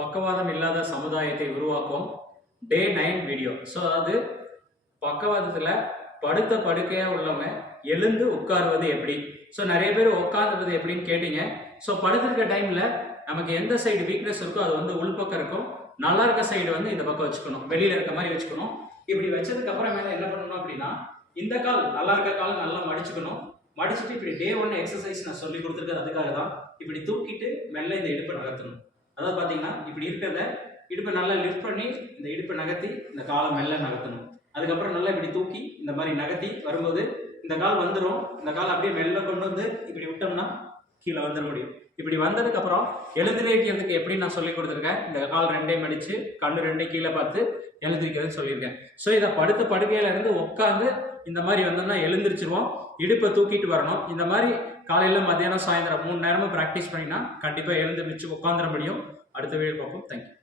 பக்கவாதம் இல்லாத சமுதாயத்தை உருவாக்கும் டே நைன் வீடியோ ஸோ அதாவது பக்கவாதத்தில் படுத்த படுக்கையாக உள்ளவங்க எழுந்து உட்காருவது எப்படி? ஸோ நிறைய பேர் உட்காந்துறது எப்படின்னு கேட்டீங்க. ஸோ படுத்திருக்க டைமில் நமக்கு எந்த சைடு வீக்னஸ் இருக்கோ அது வந்து உள்பக்கம் இருக்கும். நல்லா இருக்க சைடு வந்து இந்த பக்கம் வச்சுக்கணும். வெளியில் இருக்க மாதிரி வச்சுக்கணும். இப்படி வச்சதுக்கு அப்புறமேல என்ன பண்ணணும் அப்படின்னா இந்த கால் நல்லா இருக்க கால் நல்லா மடிச்சுக்கணும். மடிச்சுட்டு இப்படி டே ஒன் எக்ஸசைஸ் நான் சொல்லி கொடுத்துருக்கேன் அதுக்காக தான் இப்படி தூக்கிட்டு மெல்ல இந்த இடுப்பை நகர்த்தணும். அதாவது பார்த்தீங்கன்னா இப்படி இருக்கிறத இடுப்பை நல்லா லிஃப்ட் பண்ணி இந்த இடுப்பை நகர்த்தி இந்த காலை மெல்ல நகர்த்தணும். அதுக்கப்புறம் நல்லா இப்படி தூக்கி இந்த மாதிரி நகர்த்தி வரும்போது இந்த கால் வந்துடும் இந்த கால் அப்படியே மெல்ல கொண்டு வந்து இப்படி விட்டோம்னா கீழே வந்துட முடியும். இப்படி வந்ததுக்கப்புறம் அப்புறம் எப்படி நான் சொல்லி கொடுத்துருக்கேன். இந்த கால் ரெண்டையும் மடித்து கண்ணு ரெண்டையும் கீழே பார்த்து எழுந்திருக்கிறதுன்னு சொல்லியிருக்கேன். ஸோ இதை படுத்த படுக்கையில இருந்து உட்காந்து இந்த மாதிரி வந்தோம்னா எழுந்திரிச்சிருவோம். இடுப்பை தூக்கிட்டு வரணும். இந்த மாதிரி காலையில் மத்தியானம் சாயந்தரம் மூணு நேரமும் ப்ராக்டிஸ் பண்ணினா கண்டிப்பாக எழுந்திருச்சு உட்காந்துட முடியும். அடுத்த வீடு பார்ப்போம். தேங்க்யூ